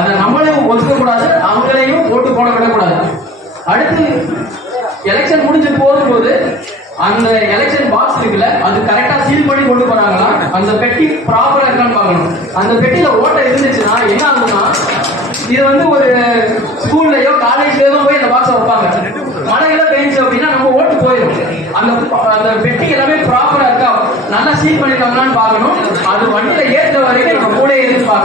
அதை நம்மளையும் ஒதுக்க கூடாது, அவங்களையும் ஓட்டு போட விடக்கூடாது. அடுத்து எலெக்ஷன் முடிஞ்சு போகும்போது அந்த எலெக்ஷன் பாக்ஸ் இருக்குல்ல, அது கரெக்டா சீல் பண்ணி கொண்டு போறாங்களா, அந்த பெட்டி ப்ராப்பரா இருக்கான்னு பார்க்கணும். அந்த பெட்டியில ஓட்டை இருந்துச்சுன்னா என்ன ஆகும்னா, இது ஒரு ஸ்கூல்லயோ காலேஜ்லயோ போய் அந்த பாக்ஸை வைப்பாங்க. மழையில பெஞ்சு அப்படின்னா நம்ம ஓட்டு போயிடும். அந்த பெட்டி எல்லாமே ப்ராப்பரா இருக்கா, நல்லா சீல் பண்ணிருக்காங்களான்னு பார்க்கணும். அது வண்டியில ஏற்ற வரைக்கும் நம்ம கூட இருந்து பார்க்கணும்.